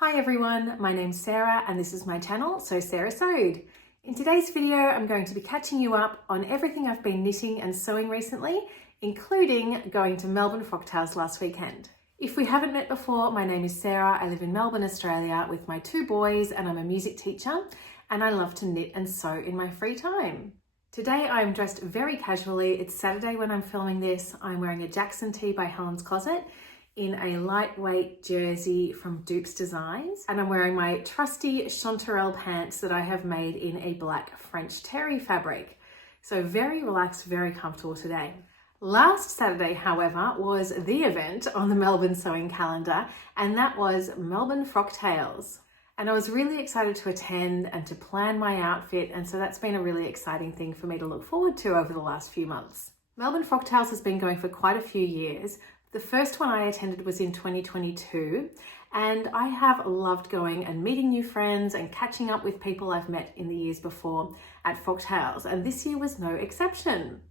Hi everyone, my name's Sarah and this is my channel, So Sarah Sewed. In today's video, I'm going to be catching you up on everything I've been knitting and sewing recently, including going to Melbourne Frocktails last weekend. If we haven't met before, my name is Sarah. I live in Melbourne, Australia with my two boys and I'm a music teacher and I love to knit and sew in my free time. Today I'm dressed very casually. It's Saturday when I'm filming this. I'm wearing a Jackson tee by Helen's Closet in a lightweight jersey from Dupes Designs, and I'm wearing my trusty chanterelle pants that I have made in a black French terry fabric. So very relaxed, very comfortable today. Last Saturday, however, was the event on the Melbourne sewing calendar, and that was Melbourne Frocktails. And I was really excited to attend and to plan my outfit, and so that's been a really exciting thing for me to look forward to over the last few months. Melbourne Frocktails has been going for quite a few years. The first one I attended was in 2022, and I have loved going and meeting new friends and catching up with people I've met in the years before at Frocktails, and this year was no exception.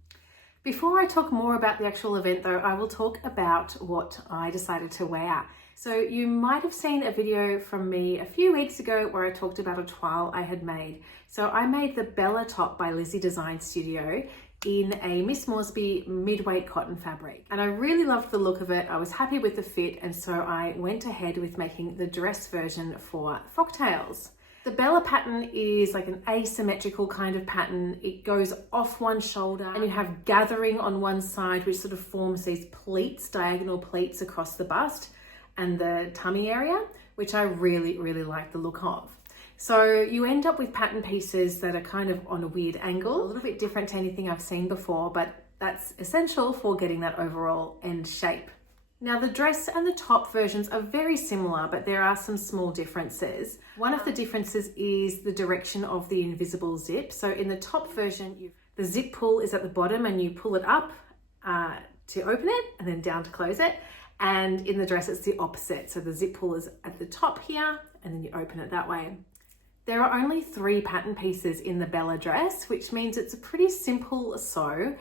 Before I talk more about the actual event though, I will talk about what I decided to wear. So you might have seen a video from me a few weeks ago where I talked about a toile I had made. So I made the Bella top by Lizzie Design Studio in a Miss Moresby mid-weight cotton fabric. And I really loved the look of it. I was happy with the fit, and so I went ahead with making the dress version for Frocktails. The Bella pattern is like an asymmetrical kind of pattern. It goes off one shoulder and you have gathering on one side, which sort of forms these pleats, diagonal pleats across the bust and the tummy area, which I really, really like the look of. So you end up with pattern pieces that are kind of on a weird angle, a little bit different to anything I've seen before, but that's essential for getting that overall end shape. Now the dress and the top versions are very similar, but there are some small differences. One of the differences is the direction of the invisible zip. So in the top version, the zip pull is at the bottom and you pull it up to open it and then down to close it. And in the dress, it's the opposite. So the zip pull is at the top here and then you open it that way. There are only 3 pattern pieces in the Bella dress, which means it's a pretty simple sew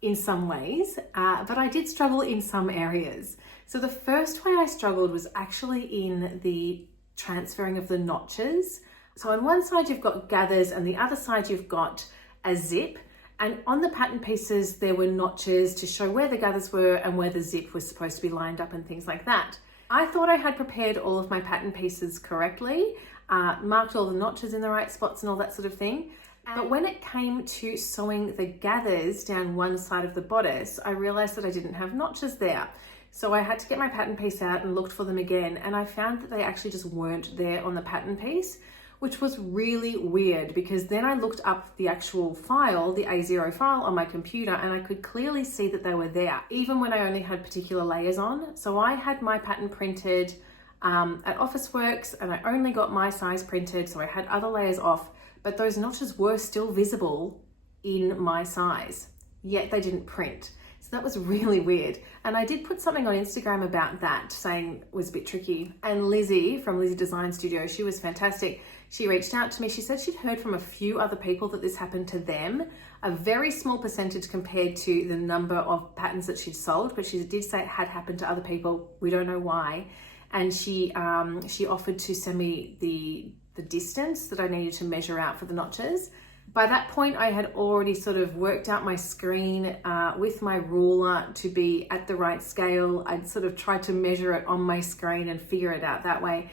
in some ways, but I did struggle in some areas. So the first way I struggled was actually in the transferring of the notches. So on one side you've got gathers and the other side you've got a zip. And on the pattern pieces, there were notches to show where the gathers were and where the zip was supposed to be lined up and things like that. I thought I had prepared all of my pattern pieces correctly, marked all the notches in the right spots and all that sort of thing. But when it came to sewing the gathers down one side of the bodice, I realized that I didn't have notches there. So I had to get my pattern piece out and looked for them again. And I found that they actually just weren't there on the pattern piece, which was really weird because then I looked up the actual file, the A0 file on my computer, and I could clearly see that they were there, even when I only had particular layers on. So I had my pattern printed at Officeworks and I only got my size printed, so I had other layers off, but those notches were still visible in my size, yet they didn't print. So that was really weird. And I did put something on Instagram about that, saying it was a bit tricky. And Lizzie from Lizzie Design Studio, she was fantastic. She reached out to me. She said she'd heard from a few other people that this happened to them, a very small percentage compared to the number of patterns that she'd sold, but she did say it had happened to other people. We don't know why. And she offered to send me the distance that I needed to measure out for the notches. By that point, I had already sort of worked out my screen with my ruler to be at the right scale. I'd sort of tried to measure it on my screen and figure it out that way,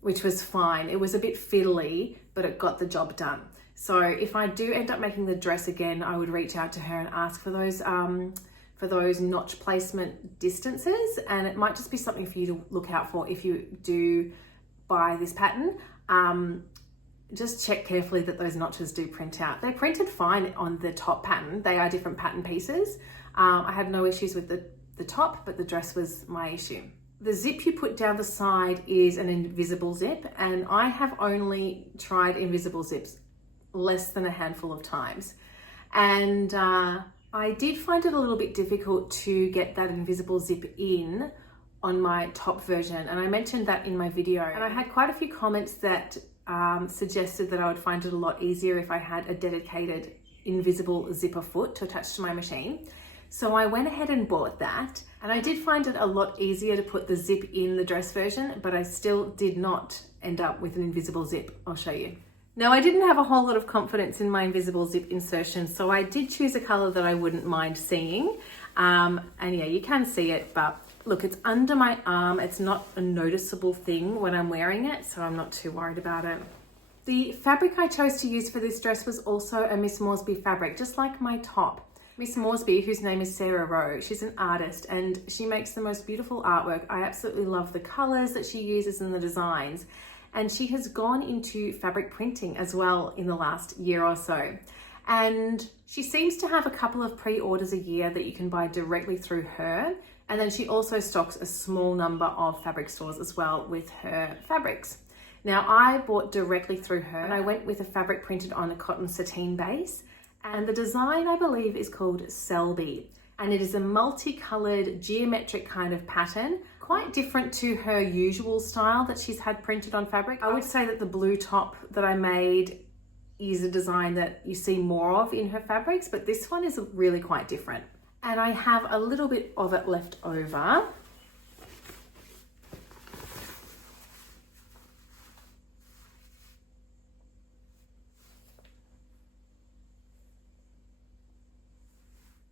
which was fine. It was a bit fiddly, but it got the job done. So if I do end up making the dress again, I would reach out to her and ask for those notch placement distances, and it might just be something for you to look out for if you do buy this pattern. Just check carefully that those notches do print out. They're printed fine on the top pattern. They are different pattern pieces. I had no issues with the top, but the dress was my issue. The zip you put down the side is an invisible zip, and I have only tried invisible zips less than a handful of times. And I did find it a little bit difficult to get that invisible zip in on my top version. And I mentioned that in my video. And I had quite a few comments that suggested that I would find it a lot easier if I had a dedicated invisible zipper foot to attach to my machine. So I went ahead and bought that, and I did find it a lot easier to put the zip in the dress version, but I still did not end up with an invisible zip. I'll show you. Now, I didn't have a whole lot of confidence in my invisible zip insertion, so I did choose a color that I wouldn't mind seeing. And yeah, you can see it, but look, it's under my arm. It's not a noticeable thing when I'm wearing it, so I'm not too worried about it. The fabric I chose to use for this dress was also a Miss Moresby fabric, just like my top. Miss Moresby, whose name is Sarah Rowe, she's an artist and she makes the most beautiful artwork. I absolutely love the colors that she uses in the designs. And she has gone into fabric printing as well in the last year or so. And she seems to have a couple of pre-orders a year that you can buy directly through her. And then she also stocks a small number of fabric stores as well with her fabrics. Now, I bought directly through her and I went with a fabric printed on a cotton sateen base. And the design, I believe, is called Selby. And it is a multicolored geometric kind of pattern, quite different to her usual style that she's had printed on fabric. I would say that the blue top that I made is a design that you see more of in her fabrics, but this one is really quite different. And I have a little bit of it left over.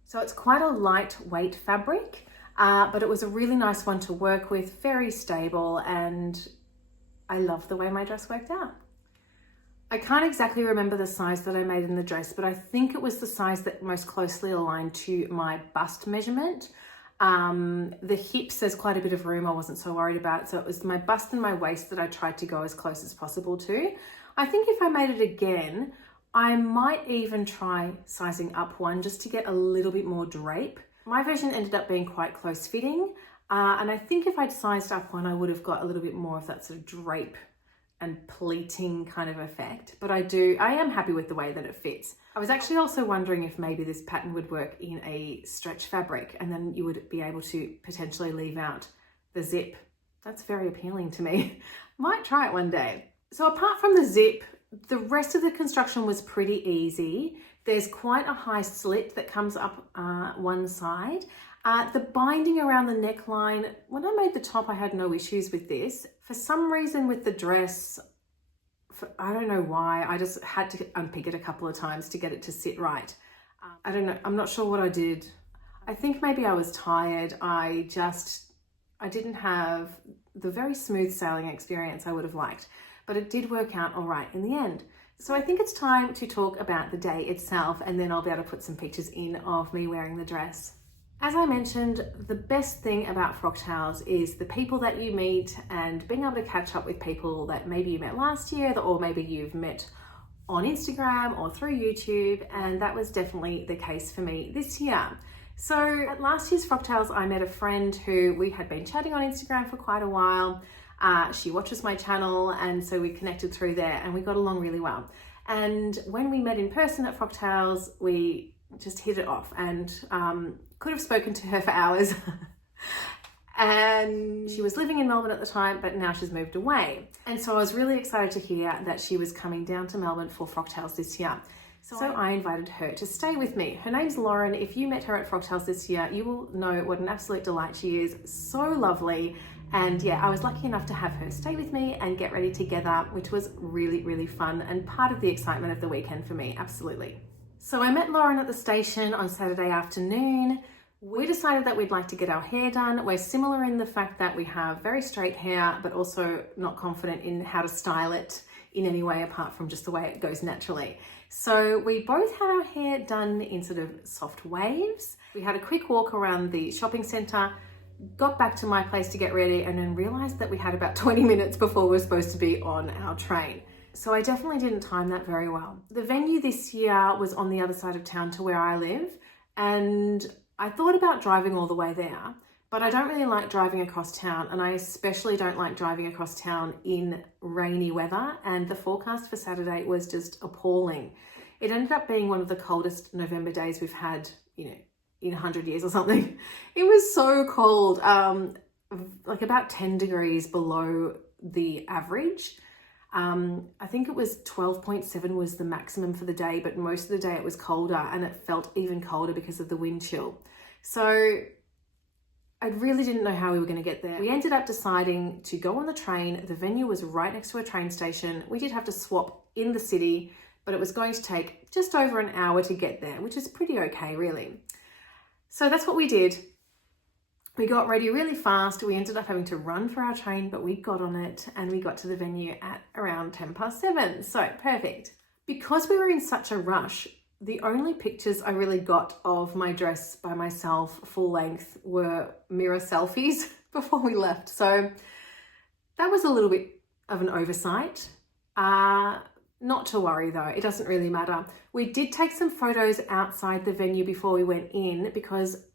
So it's quite a lightweight fabric, but it was a really nice one to work with, very stable, and I love the way my dress worked out. I can't exactly remember the size that I made in the dress, but I think it was the size that most closely aligned to my bust measurement. The hips, there's quite a bit of room. I wasn't so worried about it. So it was my bust and my waist that I tried to go as close as possible to. I think if I made it again, I might even try sizing up one just to get a little bit more drape. My version ended up being quite close fitting. And I think if I'd sized up one, I would have got a little bit more of that sort of drape and pleating kind of effect. But I am happy with the way that it fits. I was actually also wondering if maybe this pattern would work in a stretch fabric and then you would be able to potentially leave out the zip. That's very appealing to me. Might try it one day. So apart from the zip, the rest of the construction was pretty easy. There's quite a high slit that comes up one side. The binding around the neckline, when I made the top, I had no issues with this. For some reason with the dress, I don't know why, I just had to unpick it a couple of times to get it to sit right. I don't know, I'm not sure what I did. I think maybe I was tired. I didn't have the very smooth sailing experience I would have liked, but it did work out all right in the end. So I think it's time to talk about the day itself, and then I'll be able to put some pictures in of me wearing the dress. As I mentioned, the best thing about Frocktails is the people that you meet and being able to catch up with people that maybe you met last year or maybe you've met on Instagram or through YouTube, and that was definitely the case for me this year. So at last year's Frocktails, I met a friend who we had been chatting on Instagram for quite a while. She watches my channel, and so we connected through there and we got along really well. And when we met in person at Frocktails, we just hit it off and could have spoken to her for hours. And she was living in Melbourne at the time, but now she's moved away. And so I was really excited to hear that she was coming down to Melbourne for Frocktails this year. So I invited her to stay with me. Her name's Lauren. If you met her at Frocktails this year, you will know what an absolute delight she is. So lovely. And yeah, I was lucky enough to have her stay with me and get ready together, which was really, really fun and part of the excitement of the weekend for me, absolutely. So I met Lauren at the station on Saturday afternoon. We decided that we'd like to get our hair done. We're similar in the fact that we have very straight hair, but also not confident in how to style it in any way apart from just the way it goes naturally. So we both had our hair done in sort of soft waves. We had a quick walk around the shopping centre, got back to my place to get ready, and then realised that we had about 20 minutes before we were supposed to be on our train. So I definitely didn't time that very well. The venue this year was on the other side of town to where I live, and I thought about driving all the way there, but I don't really like driving across town, and I especially don't like driving across town in rainy weather, and the forecast for Saturday was just appalling. It ended up being one of the coldest November days we've had, in 100 years or something. It was so cold, like about 10 degrees below the average. I think it was 12.7 was the maximum for the day, but most of the day it was colder, and it felt even colder because of the wind chill. So I really didn't know how we were going to get there. We ended up deciding to go on the train. The venue was right next to a train station. We did have to swap in the city, but it was going to take just over an hour to get there, which is pretty okay, really. So that's what we did. We got ready really fast. We ended up having to run for our train, but we got on it and we got to the venue at around 7:10. So perfect. Because we were in such a rush, the only pictures I really got of my dress by myself, full length, were mirror selfies before we left. So that was a little bit of an oversight. Not to worry though, it doesn't really matter. We did take some photos outside the venue before we went in because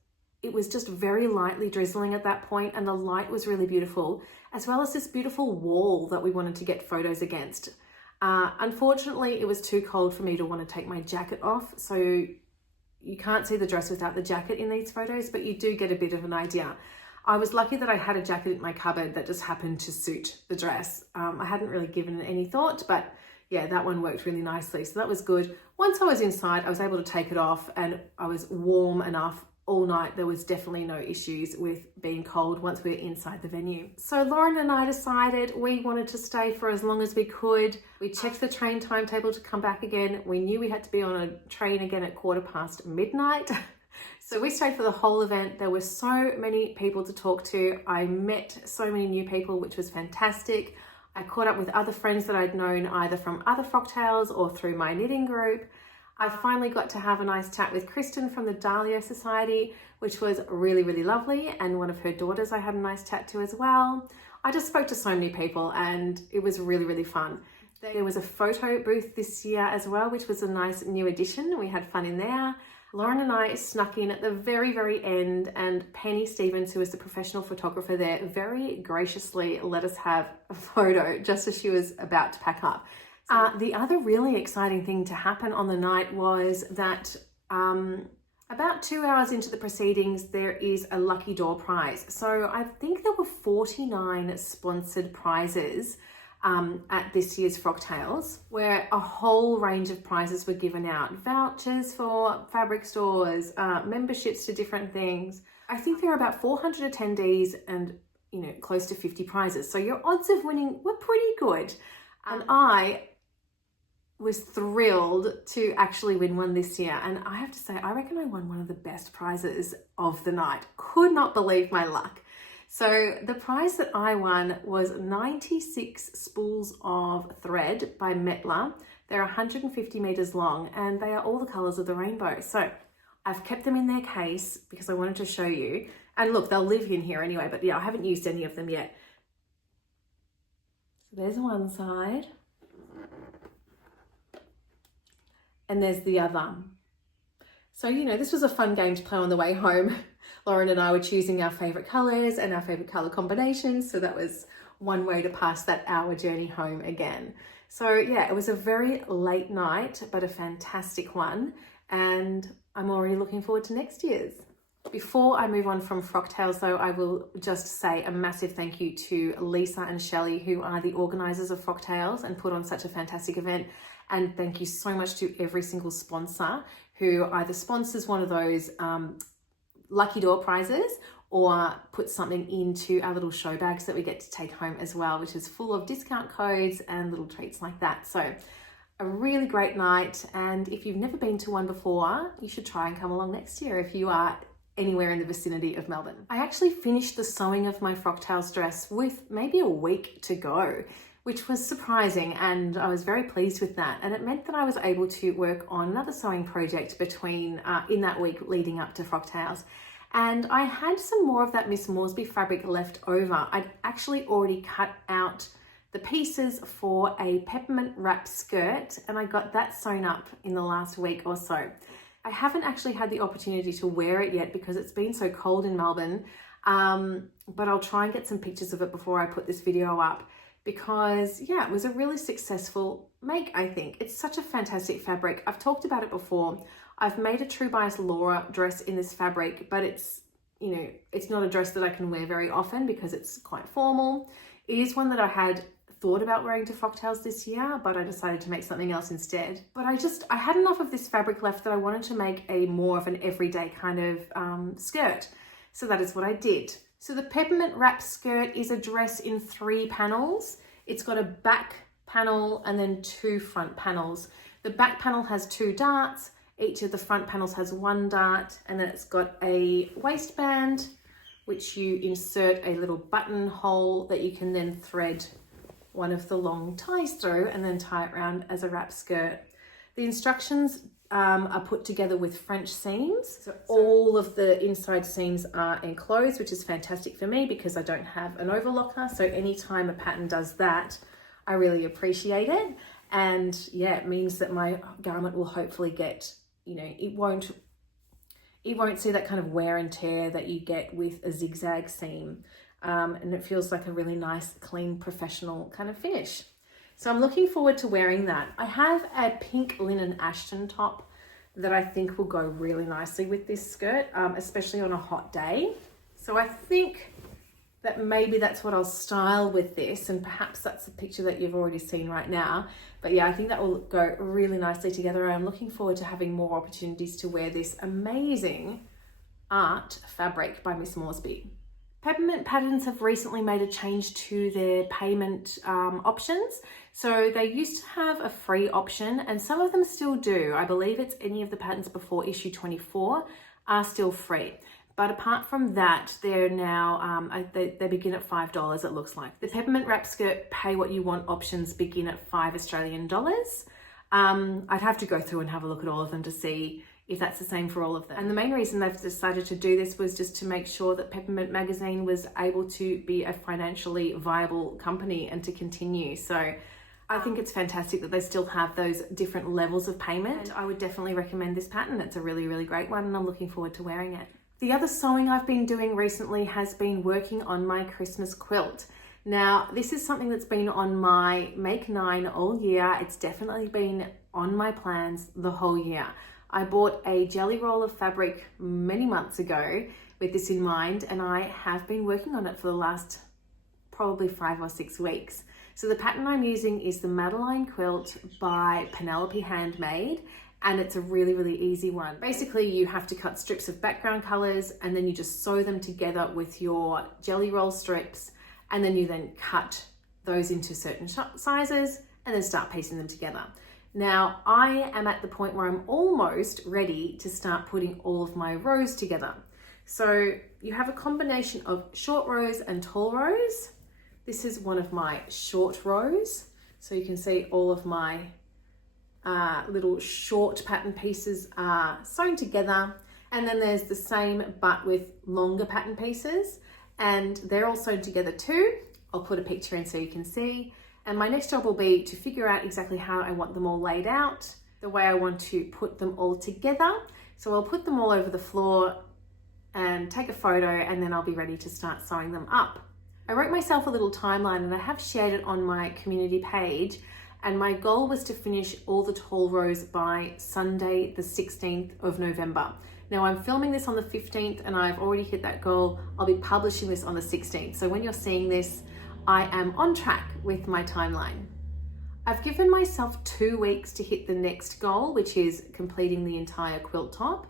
it was just very lightly drizzling at that point and the light was really beautiful, as well as this beautiful wall that we wanted to get photos against. Unfortunately, it was too cold for me to want to take my jacket off, so you can't see the dress without the jacket in these photos, but you do get a bit of an idea. I was lucky that I had a jacket in my cupboard that just happened to suit the dress. I hadn't really given it any thought, but yeah, that one worked really nicely, so that was good. Once I was inside, I was able to take it off and I was warm enough all night. There was definitely no issues with being cold once we were inside the venue. So Lauren and I decided we wanted to stay for as long as we could. We checked the train timetable to come back again. We knew we had to be on a train again at midnight. So we stayed for the whole event. There were so many people to talk to. I met so many new people, which was fantastic. I caught up with other friends that I'd known either from other Frocktails or through my knitting group. I finally got to have a nice chat with Kristen from the Dahlia Society, which was really, really lovely. And one of her daughters I had a nice chat to as well. I just spoke to so many people and it was really, really fun. There was a photo booth this year as well, which was a nice new addition. We had fun in there. Lauren and I snuck in at the very, very end, and Penny Stevens, who was the professional photographer there, very graciously let us have a photo just as she was about to pack up. The other really exciting thing to happen on the night was that about 2 hours into the proceedings, there is a lucky draw prize. So I think there were 49 sponsored prizes at this year's Frocktails, where a whole range of prizes were given out. Vouchers for fabric stores, memberships to different things. I think there are about 400 attendees and, you know, close to 50 prizes. So your odds of winning were pretty good. And I was thrilled to actually win one this year. And I have to say, I reckon I won one of the best prizes of the night. Could not believe my luck. So the prize that I won was 96 spools of thread by Metla. They're 150 meters long and they are all the colors of the rainbow. So I've kept them in their case because I wanted to show you. And look, they'll live in here anyway, but yeah, I haven't used any of them yet. So there's one side. And there's the other. So, you know, this was a fun game to play on the way home. Lauren and I were choosing our favorite colors and our favorite color combinations. So that was one way to pass that hour journey home again. So yeah, it was a very late night, but a fantastic one. And I'm already looking forward to next year's. Before I move on from Frocktails though, I will just say a massive thank you to Lisa and Shelley, who are the organisers of Frocktails and put on such a fantastic event. And thank you so much to every single sponsor who either sponsors one of those lucky door prizes or put something into our little show bags that we get to take home as well, which is full of discount codes and little treats like that. So a really great night. And if you've never been to one before, you should try and come along next year if you are anywhere in the vicinity of Melbourne. I actually finished the sewing of my Frocktails dress with maybe a week to go, which was surprising, and I was very pleased with that. And it meant that I was able to work on another sewing project between in that week leading up to Frocktails. And I had some more of that Miss Moresby fabric left over. I'd actually already cut out the pieces for a peppermint wrap skirt, and I got that sewn up in the last week or so. I haven't actually had the opportunity to wear it yet because it's been so cold in Melbourne, but I'll try and get some pictures of it before I put this video up, because yeah, it was a really successful make, I think. It's such a fantastic fabric. I've talked about it before. I've made a True Bias Laura dress in this fabric, but it's, you know, it's not a dress that I can wear very often because it's quite formal. It is one that I had thought about wearing to Frocktails this year, but I decided to make something else instead. But I had enough of this fabric left that I wanted to make a more of an everyday kind of skirt. So that is what I did. So the Peppermint wrap skirt is a dress in 3 panels. It's got a back panel and then 2 front panels. The back panel has 2 darts. Each of the front panels has 1 dart, and then it's got a waistband, which you insert a little buttonhole that you can then thread one of the long ties through and then tie it around as a wrap skirt. The instructions are put together with French seams. So all of the inside seams are enclosed, which is fantastic for me because I don't have an overlocker. So anytime a pattern does that, I really appreciate it. And yeah, it means that my garment will hopefully get, you know, it won't see that kind of wear and tear that you get with a zigzag seam. And it feels like a really nice, clean, professional kind of finish. So I'm looking forward to wearing that. I have a pink linen Ashton top that I think will go really nicely with this skirt, especially on a hot day. So I think that maybe that's what I'll style with this, and perhaps that's the picture that you've already seen right now. But yeah, I think that will go really nicely together. I'm looking forward to having more opportunities to wear this amazing art fabric by Miss Moresby. Peppermint Patterns have recently made a change to their payment options. So they used to have a free option, and some of them still do. I believe it's any of the patterns before issue 24 are still free. But apart from that, they're now, they begin at $5, it looks like. The Peppermint wrap skirt pay what you want options begin at $5 Australian dollars. I'd have to go through and have a look at all of them to see if that's the same for all of them. And the main reason they've decided to do this was just to make sure that Peppermint magazine was able to be a financially viable company and to continue. So I think it's fantastic that they still have those different levels of payment. And I would definitely recommend this pattern. It's a really, really great one, and I'm looking forward to wearing it. The other sewing I've been doing recently has been working on my Christmas quilt. Now, this is something that's been on my Make 9 all year. It's definitely been on my plans the whole year. I bought a jelly roll of fabric many months ago with this in mind, and I have been working on it for the last probably 5 or 6 weeks. So the pattern I'm using is the Madeline Quilt by Penelope Handmade, and it's a really, really easy one. Basically, you have to cut strips of background colors, and then you just sew them together with your jelly roll strips, and then you then cut those into certain sizes and then start piecing them together. Now, I am at the point where I'm almost ready to start putting all of my rows together. So you have a combination of short rows and tall rows. This is one of my short rows. So you can see all of my little short pattern pieces are sewn together. And then there's the same but with longer pattern pieces, and they're all sewn together too. I'll put a picture in so you can see. And my next job will be to figure out exactly how I want them all laid out, the way I want to put them all together. So I'll put them all over the floor and take a photo, and then I'll be ready to start sewing them up. I wrote myself a little timeline, and I have shared it on my community page. And my goal was to finish all the tall rows by Sunday, the 16th of November. Now I'm filming this on the 15th, and I've already hit that goal. I'll be publishing this on the 16th. So when you're seeing this, I am on track with my timeline. I've given myself 2 weeks to hit the next goal, which is completing the entire quilt top.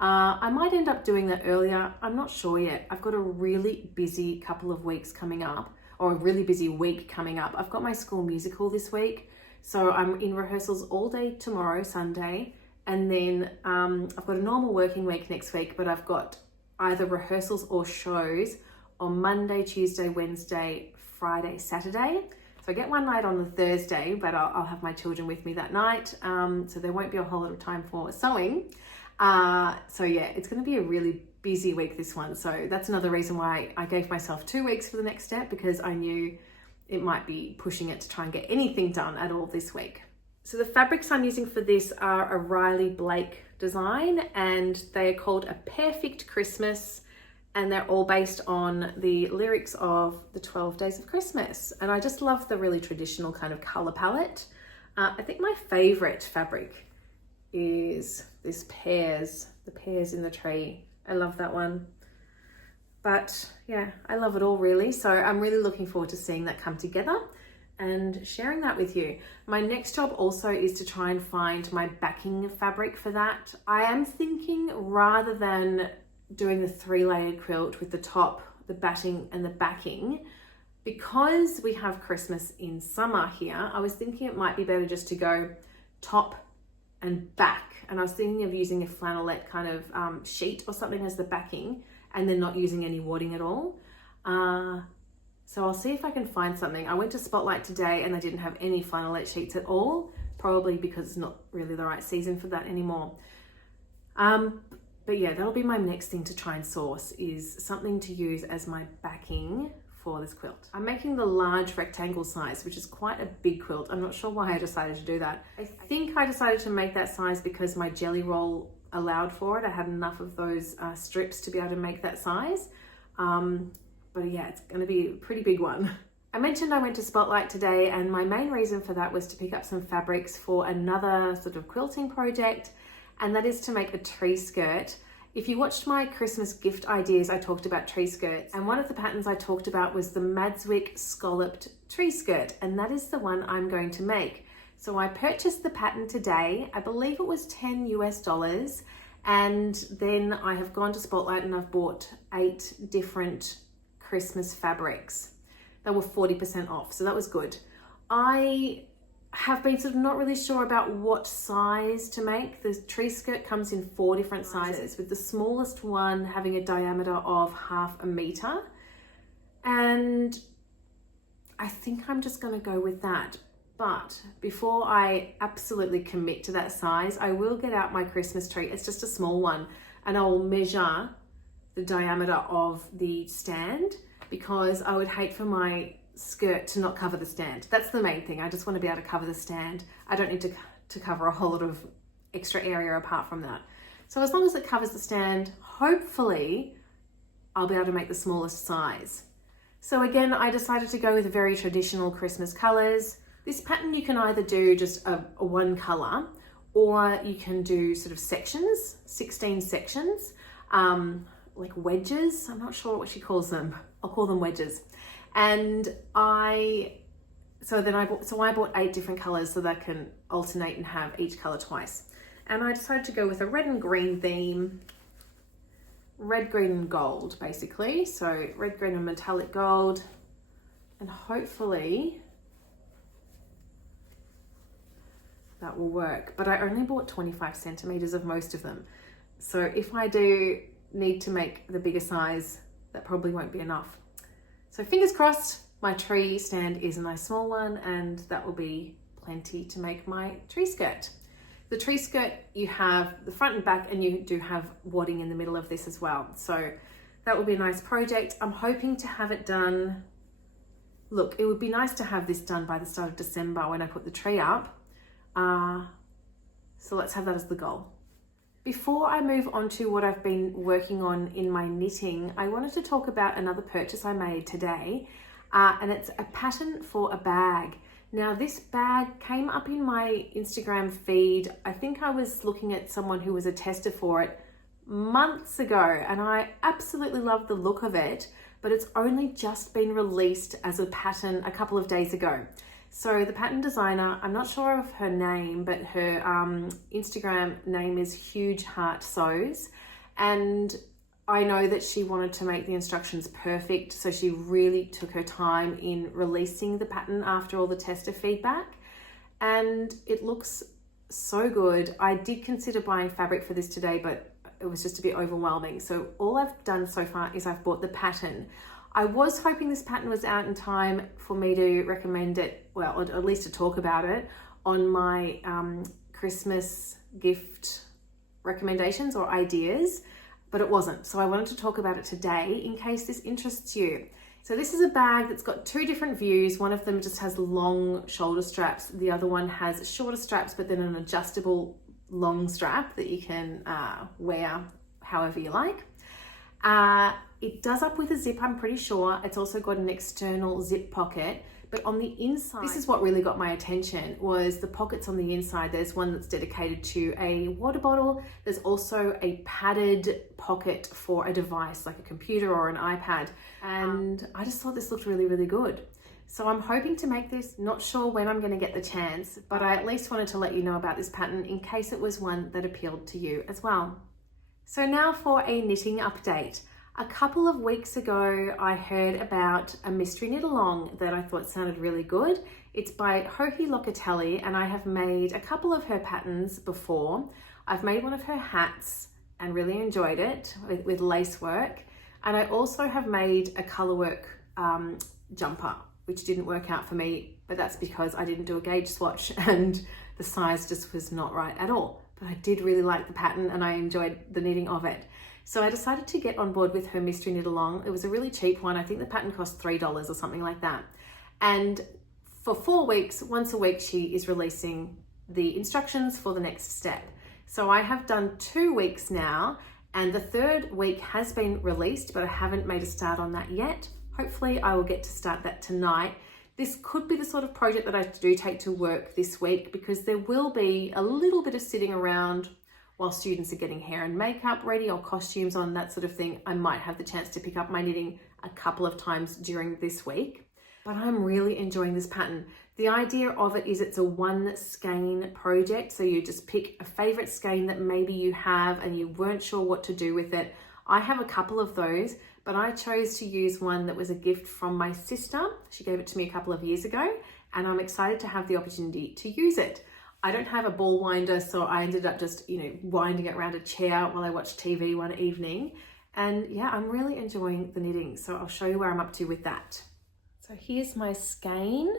I might end up doing that earlier. I'm not sure yet. I've got a really busy couple of weeks coming up, or a really busy week coming up. I've got my school musical this week, so I'm in rehearsals all day tomorrow, Sunday, and then I've got a normal working week next week, but I've got either rehearsals or shows on Monday, Tuesday, Wednesday, Friday, Saturday. So I get one night on the Thursday, but I'll have my children with me that night. So there won't be a whole lot of time for sewing. So yeah, it's going to be a really busy week, this one. So that's another reason why I gave myself 2 weeks for the next step, because I knew it might be pushing it to try and get anything done at all this week. So the fabrics I'm using for this are a Riley Blake design, and they are called A Perfect Christmas. And they're all based on the lyrics of the 12 Days of Christmas. And I just love the really traditional kind of color palette. I think my favorite fabric is this the pears in the tree. I love that one. But yeah, I love it all really. So I'm really looking forward to seeing that come together. and sharing that with you. My next job also is to try and find my backing fabric for that. I am thinking, rather than doing the 3-layered quilt with the top, the batting and the backing, because we have Christmas in summer here, I was thinking it might be better just to go top and back. And I was thinking of using a flannelette kind of sheet or something as the backing, and then not using any wadding at all. So I'll see if I can find something. I went to Spotlight today and they didn't have any flannelette sheets at all, probably because it's not really the right season for that anymore. But yeah, that'll be my next thing to try and source, is something to use as my backing for this quilt. I'm making the large rectangle size, which is quite a big quilt. I'm not sure why I decided to do that. I think I decided to make that size because my jelly roll allowed for it. I had enough of those strips to be able to make that size. But yeah, it's going to be a pretty big one. I mentioned I went to Spotlight today, and my main reason for that was to pick up some fabrics for another sort of quilting project, and that is to make a tree skirt. If you watched my Christmas gift ideas, I talked about tree skirts, and one of the patterns I talked about was the Madswick scalloped tree skirt, and that is the one I'm going to make. So I purchased the pattern today. I believe it was $10 US, and then I have gone to Spotlight and I've bought 8 different Christmas fabrics. They were 40% off, so that was good. I have been sort of not really sure about what size to make. The tree skirt comes in 4 different sizes, with the smallest one having a diameter of 0.5 meter. And I think I'm just going to go with that. But before I absolutely commit to that size, I will get out my Christmas tree. It's just a small one, and I'll measure the diameter of the stand, because I would hate for my skirt to not cover the stand. That's the main thing. I just want to be able to cover the stand. I don't need to cover a whole lot of extra area apart from that. So as long as it covers the stand, hopefully I'll be able to make the smallest size. So again, I decided to go with very traditional Christmas colors. This pattern you can either do just a one color, or you can do sort of sections, 16 sections, like wedges. I'm not sure what she calls them. I'll call them wedges. And I bought 8 different colors so that I can alternate and have each color twice. And I decided to go with a red and green theme, red, green and gold basically. So red, green and metallic gold, and hopefully that will work. But I only bought 25 centimeters of most of them. So if I do need to make the bigger size, that probably won't be enough. So fingers crossed, my tree stand is a nice small one, and that will be plenty to make my tree skirt. The tree skirt, you have the front and back, and you do have wadding in the middle of this as well. So that will be a nice project. I'm hoping to have it done. Look, it would be nice to have this done by the start of December when I put the tree up. So let's have that as the goal. Before I move on to what I've been working on in my knitting, I wanted to talk about another purchase I made today, and it's a pattern for a bag. Now this bag came up in my Instagram feed. I think I was looking at someone who was a tester for it months ago, and I absolutely love the look of it, but it's only just been released as a pattern a couple of days ago. So the pattern designer, I'm not sure of her name, but her Instagram name is Huge Heart Sews. And I know that she wanted to make the instructions perfect. So she really took her time in releasing the pattern after all the tester feedback. And it looks so good. I did consider buying fabric for this today, but it was just a bit overwhelming. So all I've done so far is I've bought the pattern. I was hoping this pattern was out in time for me to recommend it, well, or at least to talk about it on my Christmas gift recommendations or ideas, but it wasn't. So I wanted to talk about it today in case this interests you. So this is a bag that's got 2 different views. One of them just has long shoulder straps. The other one has shorter straps, but then an adjustable long strap that you can wear however you like. It does up with a zip, I'm pretty sure. It's also got an external zip pocket, but on the inside, this is what really got my attention, was the pockets on the inside. There's one that's dedicated to a water bottle. There's also a padded pocket for a device like a computer or an iPad. And I just thought this looked really, really good. So I'm hoping to make this, not sure when I'm going to get the chance, but I at least wanted to let you know about this pattern in case it was one that appealed to you as well. So now for a knitting update. A couple of weeks ago, I heard about a mystery knit along that I thought sounded really good. It's by Hohi Locatelli, and I have made a couple of her patterns before. I've made one of her hats and really enjoyed it with lace work. And I also have made a colorwork jumper, which didn't work out for me, but that's because I didn't do a gauge swatch and the size just was not right at all. But I did really like the pattern and I enjoyed the knitting of it. So I decided to get on board with her mystery knit along. It was a really cheap one. I think the pattern cost $3 or something like that. And for 4 weeks, once a week, she is releasing the instructions for the next step. So I have done 2 weeks now, and the 3rd week has been released, but I haven't made a start on that yet. Hopefully I will get to start that tonight. This could be the sort of project that I do take to work this week, because there will be a little bit of sitting around while students are getting hair and makeup ready or costumes on, that sort of thing. I might have the chance to pick up my knitting a couple of times during this week, but I'm really enjoying this pattern. The idea of it is it's a 1 skein project. So you just pick a favorite skein that maybe you have and you weren't sure what to do with it. I have a couple of those, but I chose to use one that was a gift from my sister. She gave it to me a couple of years ago, and I'm excited to have the opportunity to use it. I don't have a ball winder, so I ended up just, winding it around a chair while I watched TV one evening. And yeah, I'm really enjoying the knitting. So I'll show you where I'm up to with that. So here's my skein.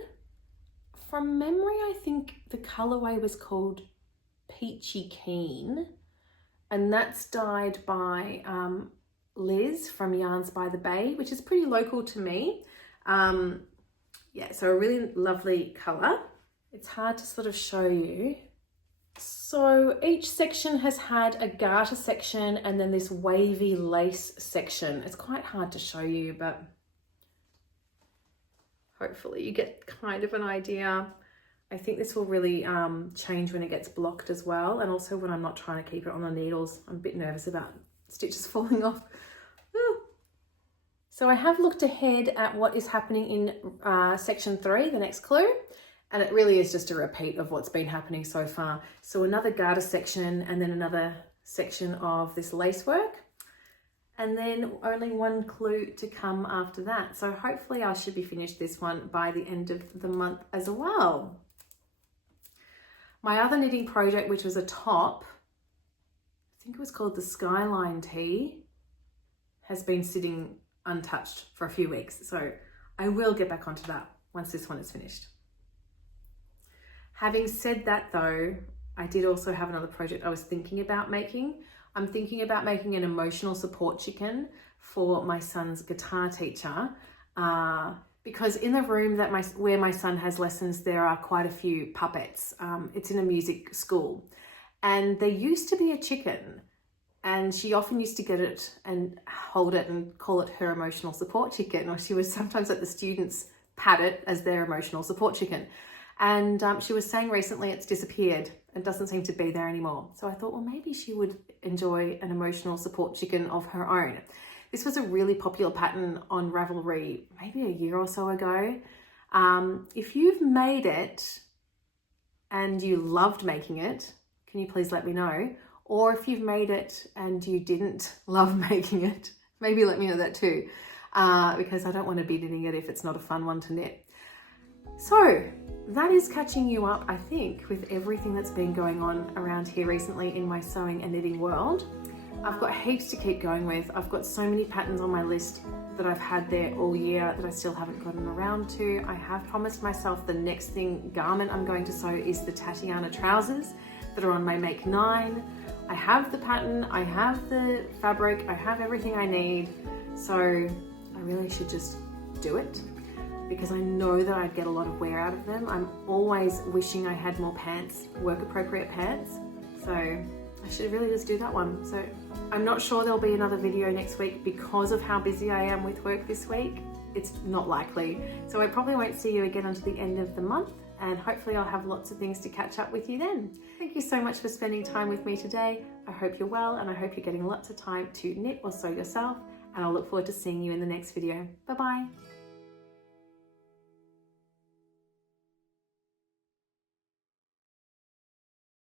From memory, I think the colorway was called Peachy Keen, and that's dyed by Liz from Yarns by the Bay, which is pretty local to me. Yeah, so a really lovely color. It's hard to sort of show you. So each section has had a garter section and then this wavy lace section. It's quite hard to show you, but hopefully you get kind of an idea. I think this will really change when it gets blocked as well, and also when I'm not trying to keep it on the needles. I'm a bit nervous about stitches falling off. So I have looked ahead at what is happening in section 3, the next clue, and it really is just a repeat of what's been happening so far. So another garter section and then another section of this lace work, and then only 1 clue to come after that. So hopefully I should be finished this one by the end of the month as well. My other knitting project, which was a top, I think it was called the Skyline Tee, has been sitting untouched for a few weeks. So I will get back onto that once this one is finished. Having said that though, I did also have another project I was thinking about making. I'm thinking about making an emotional support chicken for my son's guitar teacher, because in the room that where my son has lessons, there are quite a few puppets. It's in a music school, and there used to be a chicken, and she often used to get it and hold it and call it her emotional support chicken, or she would sometimes let the students pat it as their emotional support chicken. And she was saying recently it's disappeared and doesn't seem to be there anymore. So I thought, well, maybe she would enjoy an emotional support chicken of her own. This was a really popular pattern on Ravelry maybe a year or so ago. If you've made it and you loved making it, can you please let me know? Or if you've made it and you didn't love making it, maybe let me know that too, because I don't want to be knitting it if it's not a fun one to knit. So that is catching you up, I think, with everything that's been going on around here recently in my sewing and knitting world. I've got heaps to keep going with. I've got so many patterns on my list that I've had there all year that I still haven't gotten around to. I have promised myself the next garment I'm going to sew is the Tatiana trousers that are on my Make 9. I have the pattern, I have the fabric, I have everything I need. So I really should just do it, because I know that I'd get a lot of wear out of them. I'm always wishing I had more pants, work appropriate pants. So I should really just do that one. So I'm not sure there'll be another video next week because of how busy I am with work this week. It's not likely. So I probably won't see you again until the end of the month, and hopefully I'll have lots of things to catch up with you then. Thank you so much for spending time with me today. I hope you're well, and I hope you're getting lots of time to knit or sew yourself, and I'll look forward to seeing you in the next video. Bye-bye.